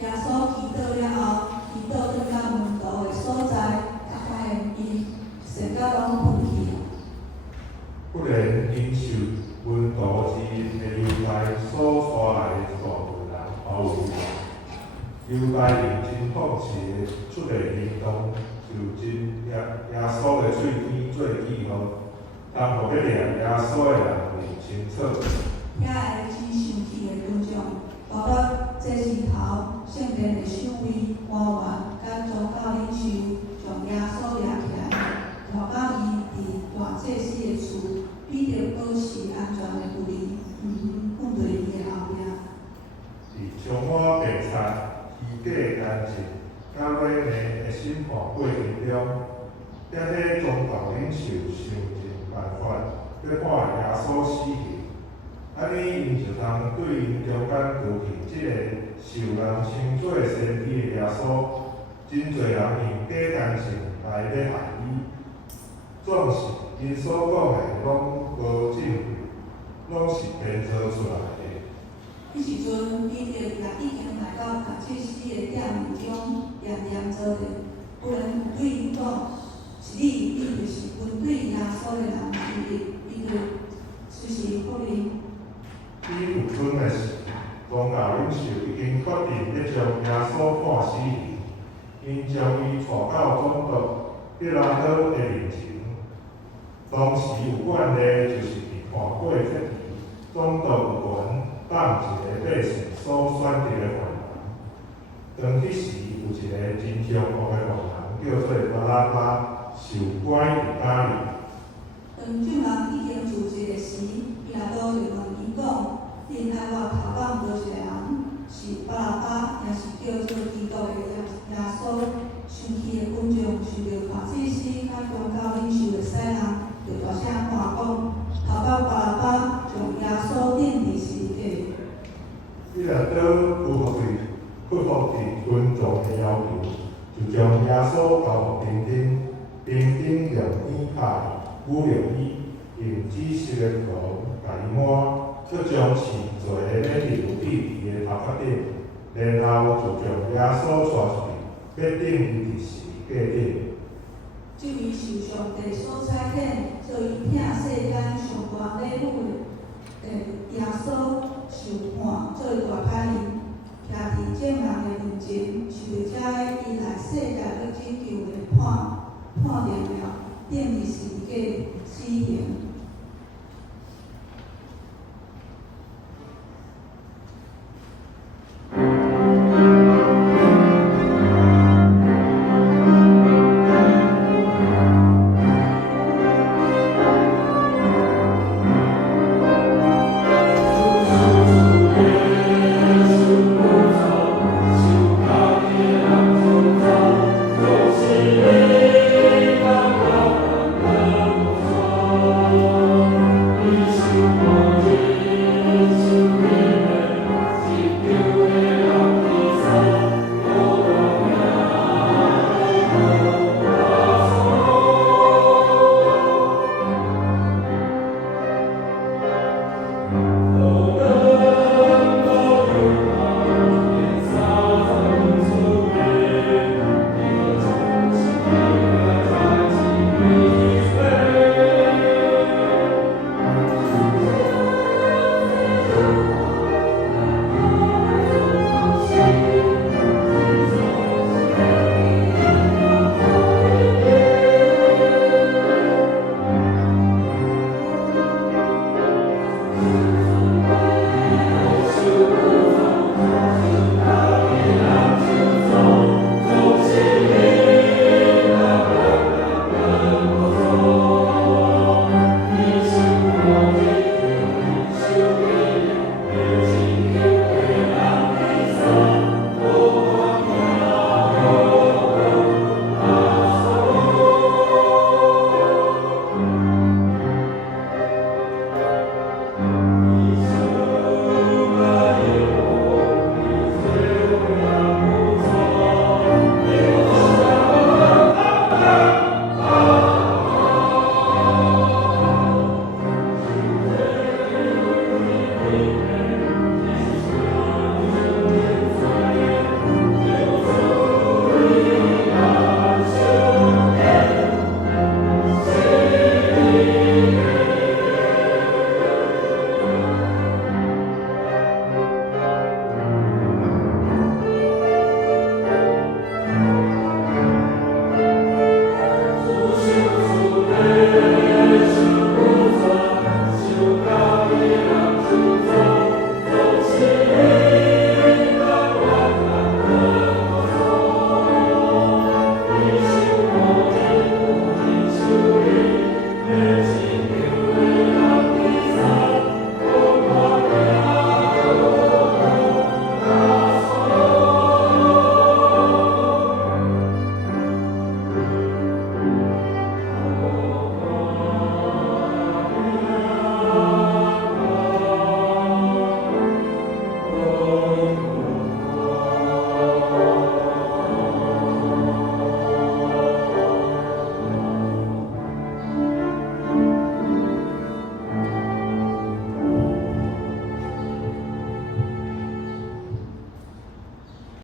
耶稣祈祷了后，祈祷转到门徒的所在，才发现伊神甲拢困去。忽然因受门徒之的犹太所带来的大群人包围住，犹太人真讽刺的出个行动，就真耶稣的喙边做记号，当互要掠耶稣的人面清楚。遐个真生气的群众，包括这时头圣殿的守卫、官员、甲宗教领袖，将耶稣掠起来，拖到伊伫大祭司的厝，比着保持安全的距离，困伫伊的后壁。伫充满骗杀、虚假干净、甲软硬的审判过程中，遐个宗教领袖想尽办法要判耶稣死刑。安尼，因就通对因中间过去即个受人称作先知的耶稣，真侪人用假干净来要害伊，总是因所讲的拢无证据，拢是编造出来的。迄时阵，彼得也已经来到大祭司的店面中，严严做着，有人对伊讲：“是你就是军队耶稣的人之一。”彼得随时否认。伊有春的时，宗教领袖已经决定要将耶稣判死刑，因将伊带到总督彼拉多的面前。当时有惯例，就是伫判过这题，总督有权当一个百姓所选择的犯人。当迄时有一个真凶恶的犯人，叫做巴拉巴，受关伫家里。当众人已经聚集时，彼拉多就问伊讲：“恁爱我头放倒一个人，是巴拉巴，也是叫做基督的耶稣？”生气的群众想着大祭司甲宗教领袖的使人，就大声喊讲：“头到巴拉巴，将耶稣钉伫十字架。”彼拉多不服群众的要求，就将耶稣交互兵丁，兵丁用鞭拍侮辱伊，用紫色的布甲伊抹，却将刺做的要留伫伊的头壳顶，然后就将耶稣带出去，要钉伊伫十字架顶。这位受上帝所差遣，做伊听世间上大礼物的耶稣，受判做大歹人。